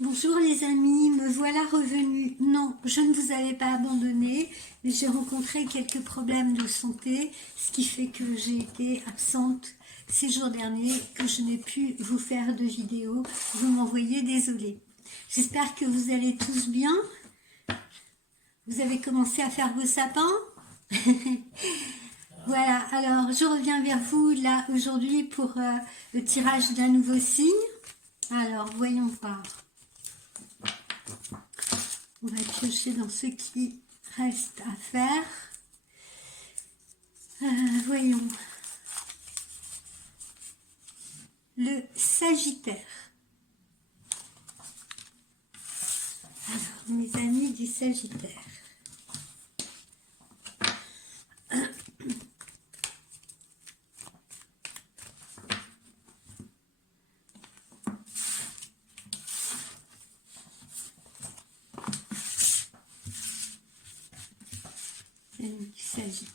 Bonjour les amis, me voilà revenue. Non, je ne vous avais pas abandonné, mais j'ai rencontré quelques problèmes de santé, ce qui fait que j'ai été absente ces jours derniers, que je n'ai pu vous faire de vidéo. Vous m'envoyez désolé. J'espère que vous allez tous bien. Vous avez commencé à faire vos sapins. Voilà, alors je reviens vers vous là aujourd'hui pour le tirage d'un nouveau signe. Alors, voyons voir. On va piocher dans ce qui reste à faire. Voyons. Le Sagittaire. Alors, mes amis du Sagittaire. Amis du Sagittaire.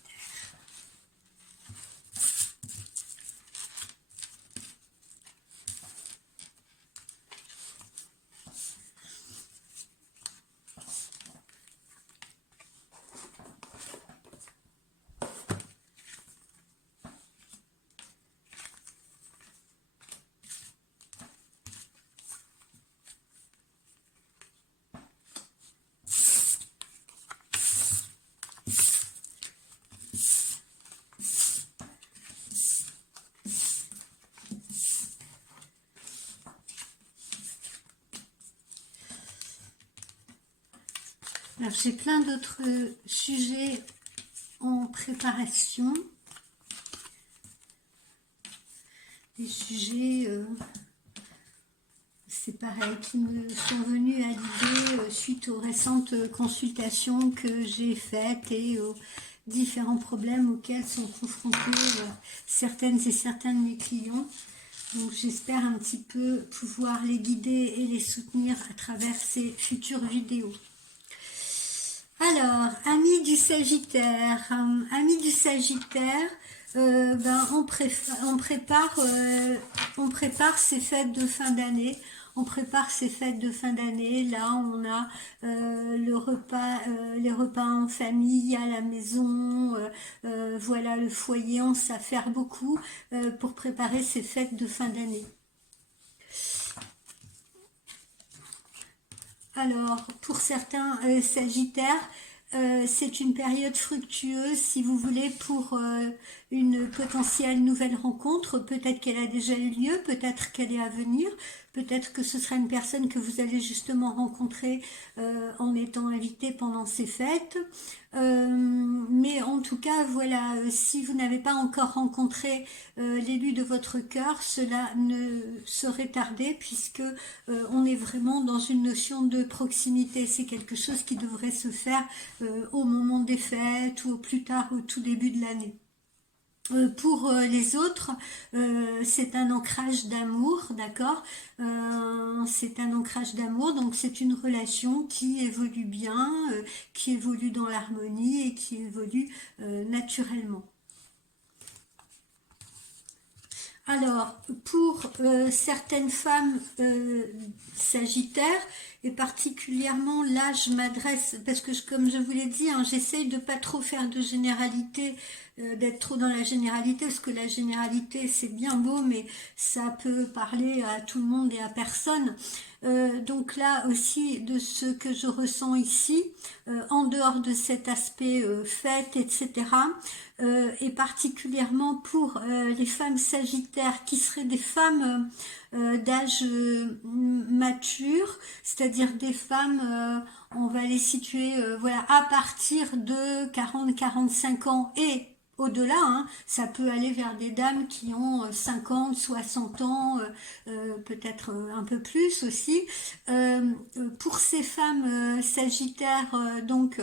Alors, j'ai plein d'autres sujets en préparation. Des sujets, c'est pareil, qui me sont venus à l'idée suite aux récentes consultations que j'ai faites et aux différents problèmes auxquels sont confrontés certaines et certains de mes clients. Donc j'espère un petit peu pouvoir les guider et les soutenir à travers ces futures vidéos. Alors, amis du Sagittaire, on prépare ces fêtes de fin d'année. On prépare ces fêtes de fin d'année. Là, on a les repas en famille à la maison. Voilà, le foyer, on s'affaire beaucoup pour préparer ces fêtes de fin d'année. Alors, pour certains Sagittaires, c'est une période fructueuse, si vous voulez, pour une potentielle nouvelle rencontre. Peut-être qu'elle a déjà eu lieu, peut-être qu'elle est à venir, peut-être que ce sera une personne que vous allez justement rencontrer en étant invité pendant ces fêtes. Mais en tout cas, voilà, si vous n'avez pas encore rencontré l'élu de votre cœur, cela ne saurait tarder puisque on est vraiment dans une notion de proximité. C'est quelque chose qui devrait se faire au moment des fêtes ou au plus tard au tout début de l'année. Pour les autres, c'est un ancrage d'amour, d'accord. C'est un ancrage d'amour, donc c'est une relation qui évolue bien, qui évolue dans l'harmonie et qui évolue naturellement. Alors, pour certaines femmes sagittaires, et particulièrement là, je m'adresse, parce que comme je vous l'ai dit, hein, j'essaye de pas trop faire de généralité, d'être trop dans la généralité, parce que la généralité, c'est bien beau, mais ça peut parler à tout le monde et à personne. Donc là aussi, de ce que je ressens ici, en dehors de cet aspect fête, etc., et particulièrement pour les femmes sagittaires qui seraient des femmes d'âge mature, c'est-à-dire des femmes, on va les situer voilà, à partir de 40-45 ans et au-delà, hein, ça peut aller vers des dames qui ont 50, 60 ans, peut-être un peu plus aussi. Pour ces femmes sagittaires, donc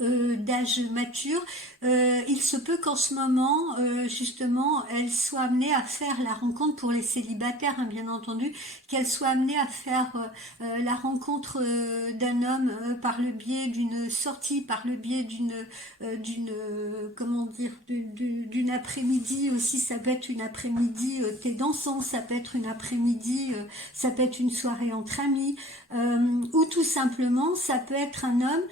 d'âge mature, il se peut qu'en ce moment, justement, elle soit amenée à faire la rencontre pour les célibataires, hein, bien entendu, qu'elle soit amenée à faire la rencontre d'un homme par le biais d'une sortie, par le biais comment dire, d'une après-midi aussi. Ça peut être une après-midi thé dansant, ça peut être une après-midi, ça peut être une soirée entre amis, ou tout simplement, ça peut être un homme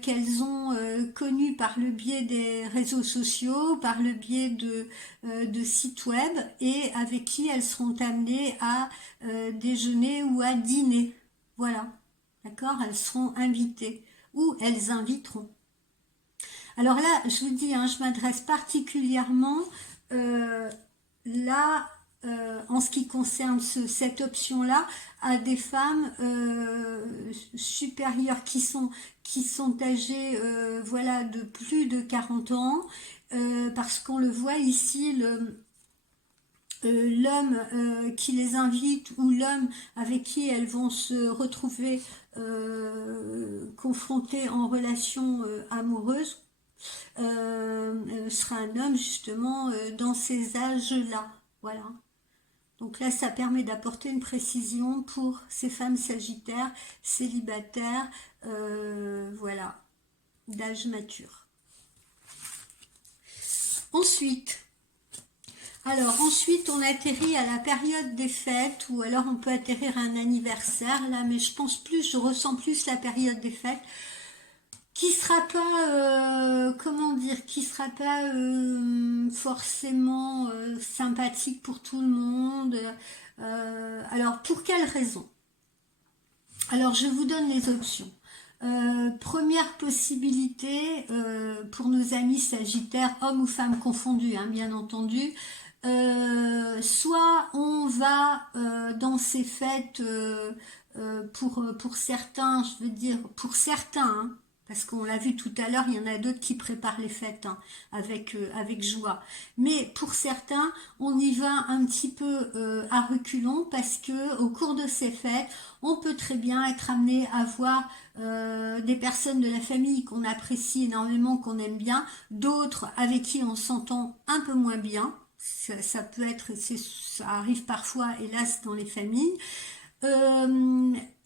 qu'elles ont connu par le biais des réseaux sociaux, par le biais de sites web, et avec qui elles seront amenées à déjeuner ou à dîner. Voilà, d'accord? Elles seront invitées ou elles inviteront. Alors là, je vous dis, hein, je m'adresse particulièrement là, en ce qui concerne cette option-là, à des femmes supérieures qui sont âgées voilà, de plus de 40 ans, parce qu'on le voit ici, l'homme qui les invite ou l'homme avec qui elles vont se retrouver confrontées en relation amoureuse, sera un homme justement dans ces âges-là. Voilà. Donc là, ça permet d'apporter une précision pour ces femmes sagittaires, célibataires, voilà, d'âge mature. Ensuite, on atterrit à la période des fêtes, ou alors on peut atterrir à un anniversaire, là, mais je ressens plus la période des fêtes, qui sera pas, comment dire, qui sera pas forcément sympathique pour tout le monde. Alors, pour quelle raison? Alors, je vous donne les options. Première possibilité pour nos amis sagittaires, hommes ou femmes confondus, hein, bien entendu. Soit on va dans ces fêtes pour certains, je veux dire pour certains, hein, parce qu'on l'a vu tout à l'heure, il y en a d'autres qui préparent les fêtes hein, avec joie. Mais pour certains, on y va un petit peu à reculons parce que au cours de ces fêtes, on peut très bien être amené à voir des personnes de la famille qu'on apprécie énormément, qu'on aime bien, d'autres avec qui on s'entend un peu moins bien. Ça peut être, ça arrive parfois, hélas, dans les familles.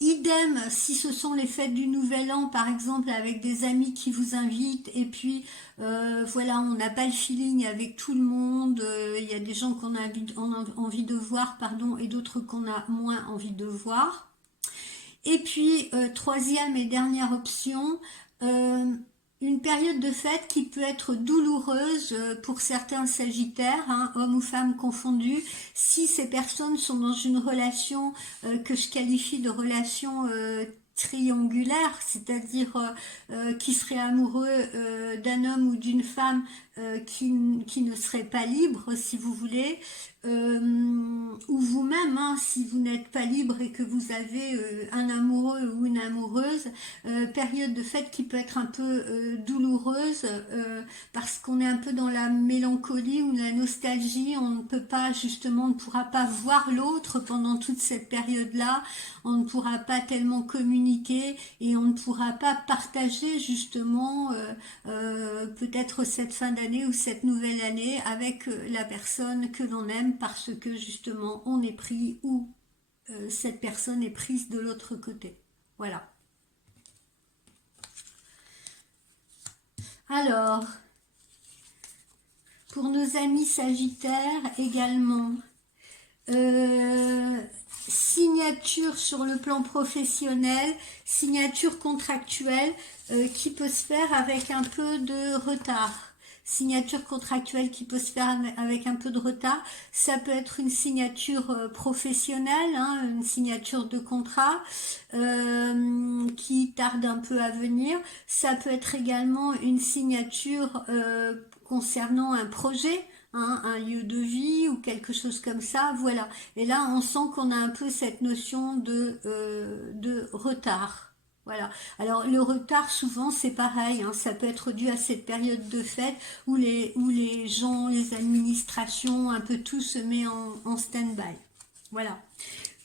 Idem si ce sont les fêtes du Nouvel An, par exemple, avec des amis qui vous invitent, et puis voilà, on n'a pas le feeling avec tout le monde. Il y a des gens qu'on a envie de voir, pardon, et d'autres qu'on a moins envie de voir. Et puis, troisième et dernière option, une période de fête qui peut être douloureuse pour certains sagittaires, hein, hommes ou femmes confondus, si ces personnes sont dans une relation que je qualifie de relation triangulaire, c'est-à-dire qui serait amoureux d'un homme ou d'une femme qui ne serait pas libre, si vous voulez, ou vous-même, hein, si vous n'êtes pas libre et que vous avez un amoureux ou une amoureuse, période de fête qui peut être un peu douloureuse parce qu'on est un peu dans la mélancolie ou la nostalgie, on ne peut pas justement, on ne pourra pas voir l'autre pendant toute cette période-là, on ne pourra pas tellement communiquer et on ne pourra pas partager justement peut-être cette fin d'année ou cette nouvelle année avec la personne que l'on aime parce que justement on est pris ou cette personne est prise de l'autre côté. Voilà. Alors, pour nos amis sagittaires également, signature sur le plan professionnel, signature contractuelle qui peut se faire avec un peu de retard. Signature contractuelle qui peut se faire avec un peu de retard. Ça peut être une signature professionnelle, hein, une signature de contrat qui tarde un peu à venir. Ça peut être également une signature concernant un projet, hein, un lieu de vie ou quelque chose comme ça. Voilà. Et là, on sent qu'on a un peu cette notion de retard. Voilà. Alors le retard souvent c'est pareil, hein, ça peut être dû à cette période de fête où les gens, les administrations, un peu tout se met en stand-by. Voilà.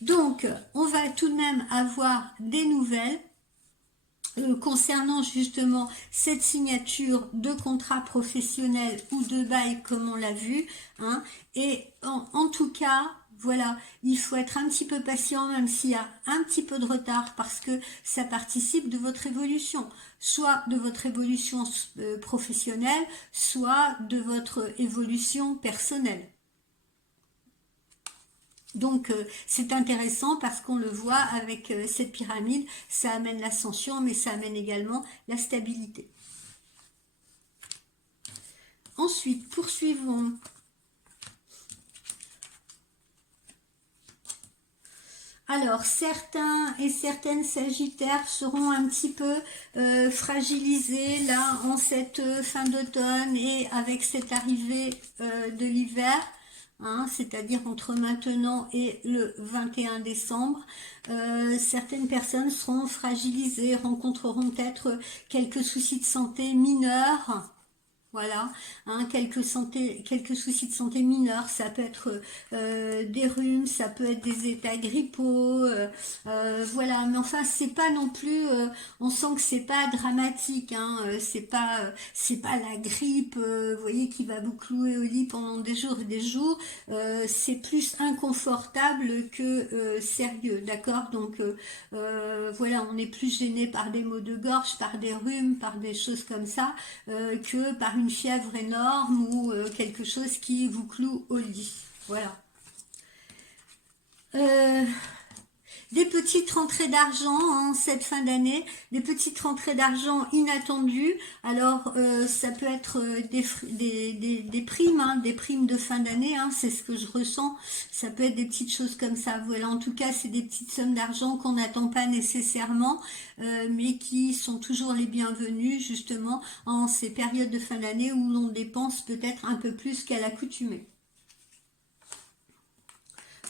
Donc on va tout de même avoir des nouvelles concernant justement cette signature de contrat professionnel ou de bail comme on l'a vu, hein, et en tout cas, voilà, il faut être un petit peu patient même s'il y a un petit peu de retard parce que ça participe de votre évolution, soit de votre évolution professionnelle, soit de votre évolution personnelle. Donc c'est intéressant parce qu'on le voit avec cette pyramide, ça amène l'ascension mais ça amène également la stabilité. Ensuite, poursuivons. Alors, certains et certaines Sagittaires seront un petit peu fragilisés là en cette fin d'automne et avec cette arrivée de l'hiver. Hein, c'est-à-dire entre maintenant et le 21 décembre. Certaines personnes seront fragilisées, rencontreront peut-être quelques soucis de santé mineurs. Voilà, hein, quelques soucis de santé mineurs, ça peut être des rhumes, ça peut être des états grippaux, voilà, mais enfin c'est pas non plus, on sent que c'est pas dramatique, hein, c'est pas la grippe, vous voyez, qui va vous clouer au lit pendant des jours et des jours, c'est plus inconfortable que sérieux, d'accord, donc voilà, on est plus gêné par des maux de gorge, par des rhumes, par des choses comme ça, que par une fièvre énorme ou quelque chose qui vous cloue au lit. Voilà. Euh, des petites rentrées d'argent en cette fin d'année, des petites rentrées d'argent inattendues. Alors ça peut être des primes, hein, des primes de fin d'année, hein, c'est ce que je ressens. Ça peut être des petites choses comme ça. Voilà, en tout cas, c'est des petites sommes d'argent qu'on n'attend pas nécessairement, mais qui sont toujours les bienvenues justement en ces périodes de fin d'année où l'on dépense peut-être un peu plus qu'à l'accoutumée.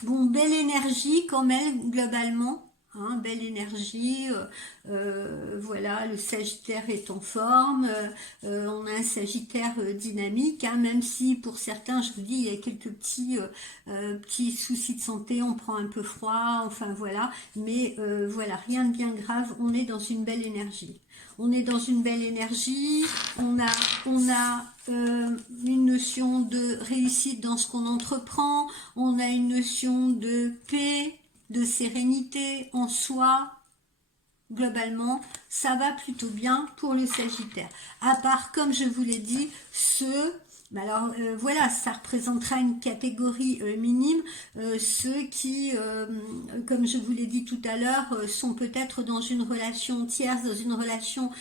Bon, belle énergie quand même, globalement. Hein, belle énergie, voilà, le Sagittaire est en forme, on a un Sagittaire dynamique, hein, même si pour certains, je vous dis, il y a quelques petits soucis de santé, on prend un peu froid, enfin voilà, mais voilà, rien de bien grave, on est dans une belle énergie. On est dans une belle énergie, on a une notion de réussite dans ce qu'on entreprend, on a une notion de paix, de sérénité en soi. Globalement, ça va plutôt bien pour le Sagittaire. À part, comme je vous l'ai dit, ceux, alors voilà, ça représentera une catégorie minime, ceux qui, comme je vous l'ai dit tout à l'heure, sont peut-être dans une relation tierce, dans une relation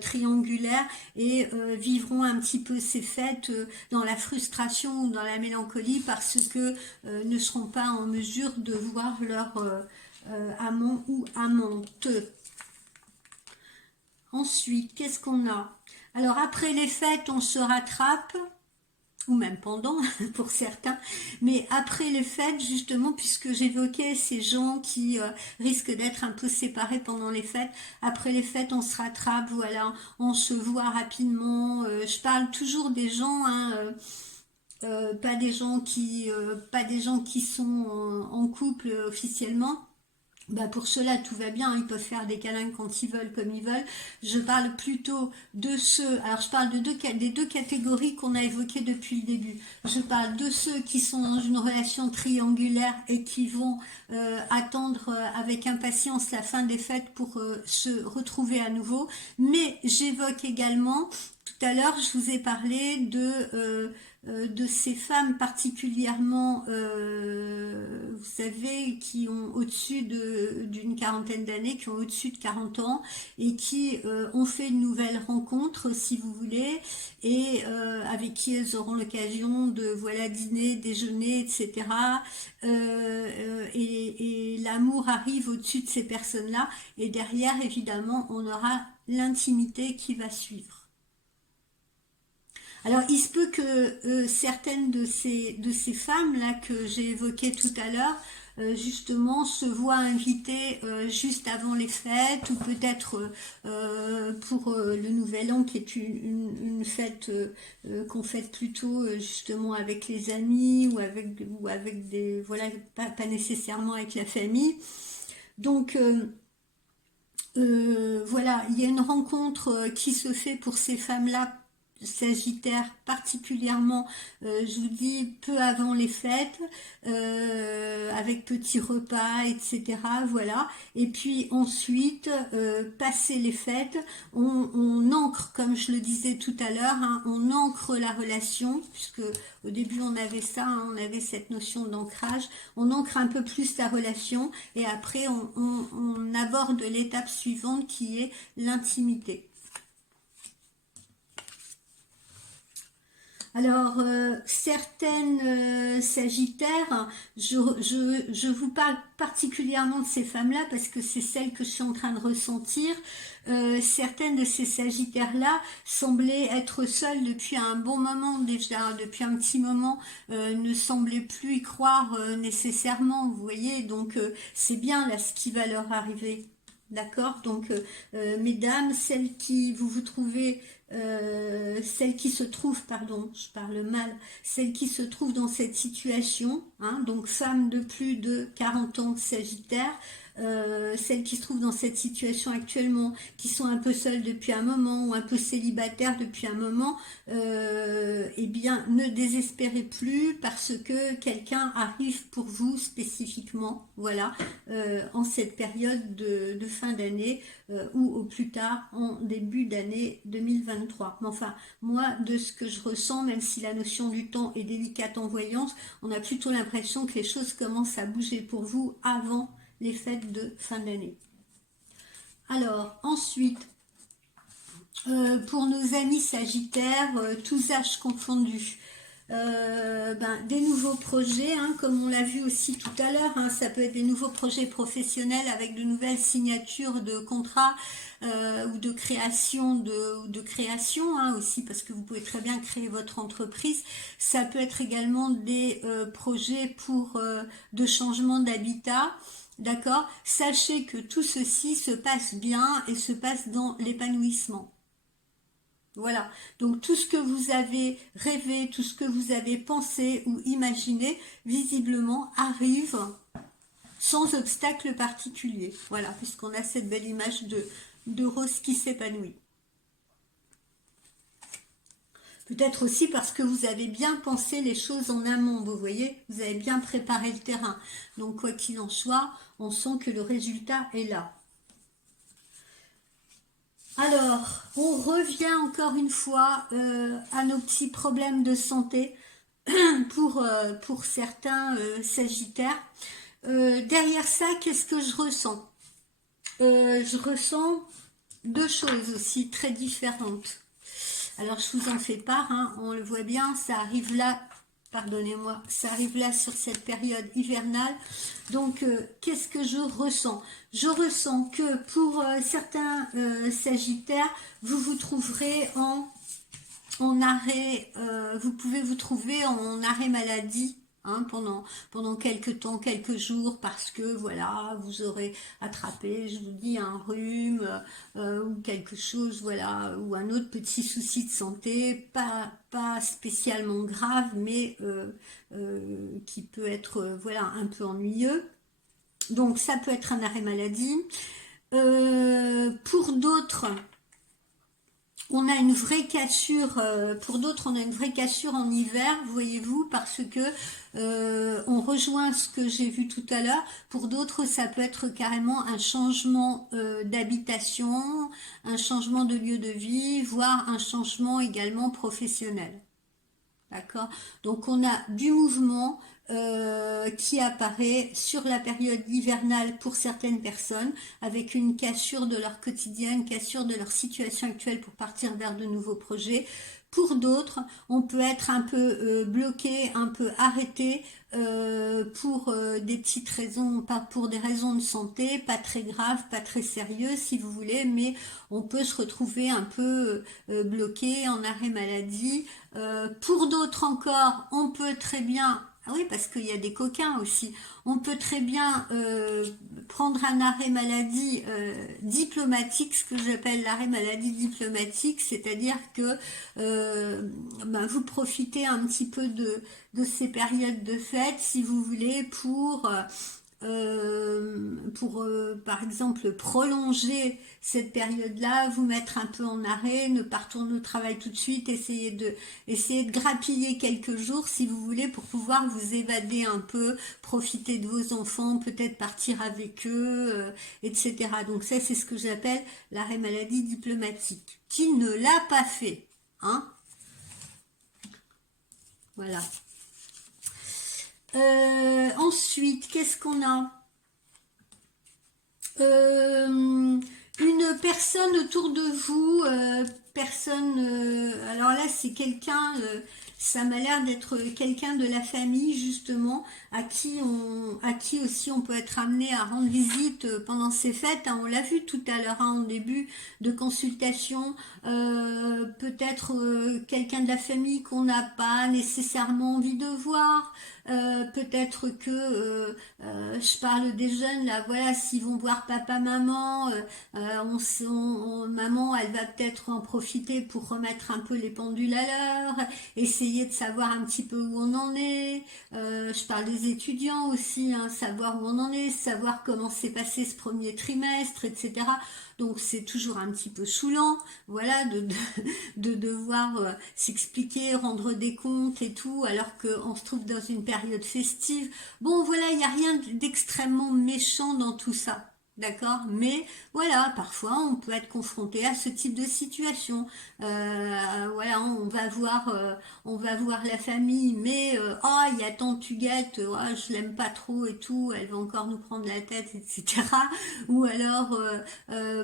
triangulaire et vivront un petit peu ces fêtes dans la frustration ou dans la mélancolie parce que ne seront pas en mesure de voir leur amant ou amante. Ensuite, qu'est-ce qu'on a? Alors après les fêtes, on se rattrape, ou même pendant pour certains, mais après les fêtes, justement, puisque j'évoquais ces gens qui risquent d'être un peu séparés pendant les fêtes, après les fêtes, on se rattrape, voilà, on se voit rapidement. Je parle toujours des gens, hein, pas des gens qui sont en couple officiellement. Bah pour cela tout va bien, ils peuvent faire des câlins quand ils veulent, comme ils veulent. Je parle plutôt de ceux, alors je parle des deux catégories qu'on a évoquées depuis le début. Je parle de ceux qui sont dans une relation triangulaire et qui vont attendre avec impatience la fin des fêtes pour se retrouver à nouveau. Mais j'évoque également, tout à l'heure je vous ai parlé de ces femmes particulièrement, vous savez, qui ont au-dessus d'une quarantaine d'années, qui ont au-dessus de 40 ans et qui ont fait une nouvelle rencontre, si vous voulez, et avec qui elles auront l'occasion de voilà dîner, déjeuner, etc. Et l'amour arrive au-dessus de ces personnes-là, et derrière, évidemment, on aura l'intimité qui va suivre. Alors, il se peut que certaines de ces femmes-là que j'ai évoquées tout à l'heure, justement, se voient invitées juste avant les fêtes, ou peut-être pour le Nouvel An, qui est une fête qu'on fête plutôt justement avec les amis, ou avec des... Voilà, pas nécessairement avec la famille. Donc... Voilà, il y a une rencontre qui se fait pour ces femmes-là, Sagittaire particulièrement, je vous dis, peu avant les fêtes, avec petits repas, etc. Voilà. Et puis ensuite, passer les fêtes, on ancre, comme je le disais tout à l'heure, hein, on ancre la relation, puisque au début on avait ça, hein, on avait cette notion d'ancrage, on ancre un peu plus la relation et après on aborde l'étape suivante qui est l'intimité. Alors, certaines Sagittaires, je vous parle particulièrement de ces femmes-là parce que c'est celles que je suis en train de ressentir. Certaines de ces Sagittaires-là semblaient être seules depuis un bon moment déjà, depuis un petit moment, ne semblaient plus y croire nécessairement, vous voyez, donc c'est bien là ce qui va leur arriver. D'accord, donc mesdames, celles qui vous trouvez, celles qui se trouvent, pardon, je parle mal, celles qui se trouvent dans cette situation, hein, donc femmes de plus de 40 ans Sagittaire, celles qui se trouvent dans cette situation actuellement, qui sont un peu seules depuis un moment ou un peu célibataires depuis un moment, eh bien ne désespérez plus parce que quelqu'un arrive pour vous spécifiquement, voilà, en cette période de fin d'année ou au plus tard en début d'année 2023. Mais enfin, moi, de ce que je ressens, même si la notion du temps est délicate en voyance, on a plutôt l'impression que les choses commencent à bouger pour vous avant les fêtes de fin d'année. Alors, ensuite, pour nos amis Sagittaires, tous âges confondus, des nouveaux projets, hein, comme on l'a vu aussi tout à l'heure, hein, ça peut être des nouveaux projets professionnels avec de nouvelles signatures de contrats ou de création hein, aussi, parce que vous pouvez très bien créer votre entreprise. Ça peut être également des projets de changement d'habitat. D'accord? Sachez que tout ceci se passe bien et se passe dans l'épanouissement. Voilà, donc tout ce que vous avez rêvé, tout ce que vous avez pensé ou imaginé, visiblement arrive sans obstacle particulier. Voilà, puisqu'on a cette belle image de rose qui s'épanouit. Peut-être aussi parce que vous avez bien pensé les choses en amont, vous voyez, vous avez bien préparé le terrain. Donc quoi qu'il en soit, on sent que le résultat est là. Alors, on revient encore une fois à nos petits problèmes de santé pour certains Sagittaires. Derrière ça, qu'est-ce que je ressens? Je ressens deux choses aussi très différentes. Alors, je vous en fais part, hein, on le voit bien, ça arrive là, pardonnez-moi, ça arrive là sur cette période hivernale. Donc, qu'est-ce que je ressens? Je ressens que pour certains Sagittaires, vous vous trouverez en arrêt, vous pouvez vous trouver en arrêt maladie hein, pendant quelques temps, quelques jours, parce que voilà, vous aurez attrapé, je vous dis, un rhume ou quelque chose, voilà, ou un autre petit souci de santé, pas spécialement grave, mais qui peut être voilà, un peu ennuyeux. Donc ça peut être un arrêt maladie. Pour d'autres, on a une vraie cassure, pour d'autres on a une vraie cassure en hiver, voyez-vous, parce que on rejoint ce que j'ai vu tout à l'heure. Pour d'autres ça peut être carrément un changement d'habitation, un changement de lieu de vie, voire un changement également professionnel. D'accord? Donc on a du mouvement qui apparaît sur la période hivernale pour certaines personnes, avec une cassure de leur quotidien, une cassure de leur situation actuelle pour partir vers de nouveaux projets. Pour d'autres, on peut être un peu bloqué, un peu arrêté pour des petites raisons, pas pour des raisons de santé, pas très graves, pas très sérieuses si vous voulez, mais on peut se retrouver un peu bloqué en arrêt maladie. Pour d'autres encore, on peut très bien, ah oui parce qu'il y a des coquins aussi, on peut très bien prendre un arrêt maladie diplomatique, ce que j'appelle l'arrêt maladie diplomatique, c'est-à-dire que vous profitez un petit peu de ces périodes de fête, si vous voulez, pour par exemple prolonger cette période-là, vous mettre un peu en arrêt, ne pas retourner au travail tout de suite, essayer de grappiller quelques jours si vous voulez pour pouvoir vous évader un peu, profiter de vos enfants, peut-être partir avec eux, etc. Donc ça c'est ce que j'appelle l'arrêt maladie diplomatique. Qui ne l'a pas fait, hein? Voilà. Ensuite, qu'est-ce qu'on a? Une personne autour de vous, alors là c'est quelqu'un, ça m'a l'air d'être quelqu'un de la famille justement, à qui aussi on peut être amené à rendre visite pendant ces fêtes, hein. On l'a vu tout à l'heure, hein, en début de consultation, peut-être quelqu'un de la famille qu'on n'a pas nécessairement envie de voir, peut-être que je parle des jeunes là, voilà, s'ils vont voir papa, maman, maman, elle va peut-être en profiter pour remettre un peu les pendules à l'heure, essayer de savoir un petit peu où on en est. Je parle des étudiants aussi, hein, savoir où on en est, savoir comment s'est passé ce premier trimestre, etc. Donc c'est toujours un petit peu saoulant, voilà, de devoir s'expliquer, rendre des comptes et tout, alors qu'on se trouve dans une période festive. Bon, voilà, il n'y a rien d'extrêmement méchant dans tout ça. D'accord, mais voilà, parfois on peut être confronté à ce type de situation. Voilà, on va voir la famille, mais ah, il y a tante Huguette, ah, je l'aime pas trop et tout, elle va encore nous prendre la tête, etc. Ou alors,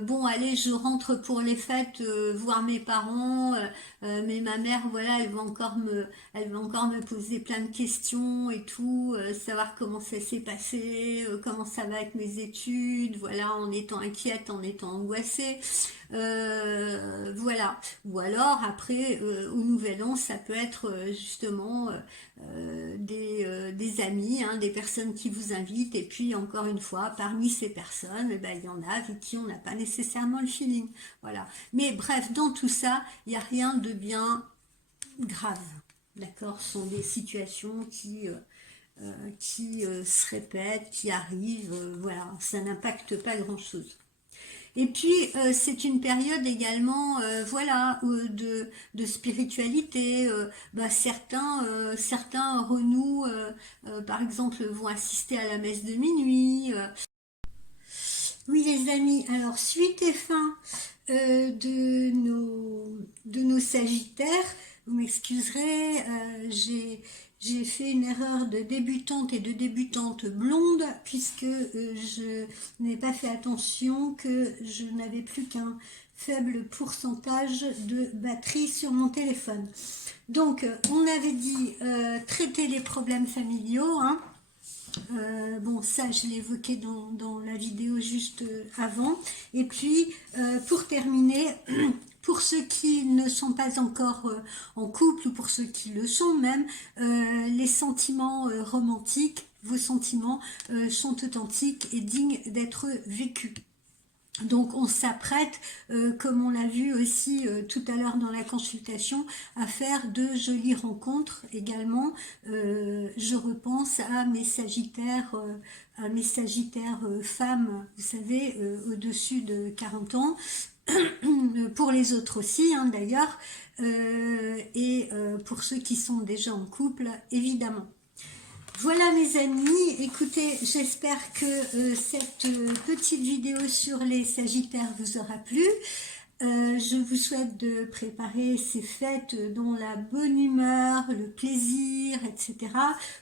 bon, allez, je rentre pour les fêtes, voir mes parents, mais ma mère, voilà, elle va encore me poser plein de questions et tout, savoir comment ça s'est passé, comment ça va avec mes études, voilà, en étant inquiète, en étant angoissée. Voilà. Ou alors après, au Nouvel An, ça peut être justement des amis, hein, des personnes qui vous invitent. Et puis encore une fois, parmi ces personnes, eh ben, il y en a avec qui on n'a pas nécessairement le feeling. Voilà. Mais bref, dans tout ça, il n'y a rien de bien grave. D'accord? Ce sont des situations qui se répètent, qui arrivent. Voilà, ça n'impacte pas grand-chose. Et puis c'est une période également, voilà, de spiritualité. Certains renouent, par exemple, vont assister à la messe de minuit. Oui, les amis. Alors suite et fin de nos Sagittaires. Vous m'excuserez, j'ai fait une erreur de débutante et de débutante blonde puisque je n'ai pas fait attention que je n'avais plus qu'un faible pourcentage de batterie sur mon téléphone. Donc, on avait dit traiter les problèmes familiaux, hein. Bon, ça, je l'ai évoqué dans la vidéo juste avant. Et puis, pour terminer, pour ceux qui ne sont pas encore en couple ou pour ceux qui le sont même, les sentiments romantiques, vos sentiments sont authentiques et dignes d'être vécus. Donc on s'apprête, comme on l'a vu aussi tout à l'heure dans la consultation, à faire de jolies rencontres également. Je repense à mes Sagittaires, femmes, vous savez, au-dessus de 40 ans, pour les autres aussi, hein, d'ailleurs, et pour ceux qui sont déjà en couple, évidemment. Voilà mes amis, écoutez, j'espère que cette petite vidéo sur les Sagittaires vous aura plu. Je vous souhaite de préparer ces fêtes dans la bonne humeur, le plaisir, etc.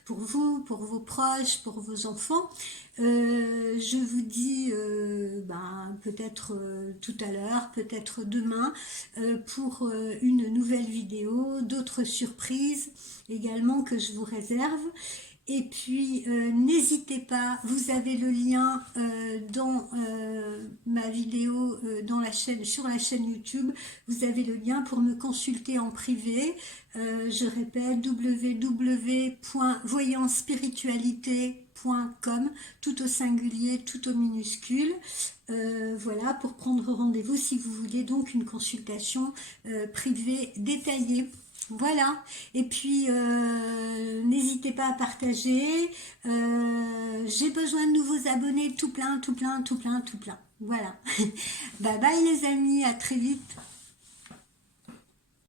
Pour vous, pour vos proches, pour vos enfants. Je vous dis peut-être tout à l'heure, peut-être demain, pour une nouvelle vidéo, d'autres surprises également que je vous réserve. Et puis n'hésitez pas, vous avez le lien dans ma vidéo sur la chaîne YouTube, vous avez le lien pour me consulter en privé. Je répète, www.voyancespiritualité.com, tout au singulier, tout au minuscule. Voilà, pour prendre rendez-vous si vous voulez donc une consultation privée détaillée. Voilà, et puis n'hésitez pas à partager, J'ai besoin de nouveaux abonnés, tout plein, tout plein, tout plein, tout plein. Voilà. Bye bye les amis, à très vite.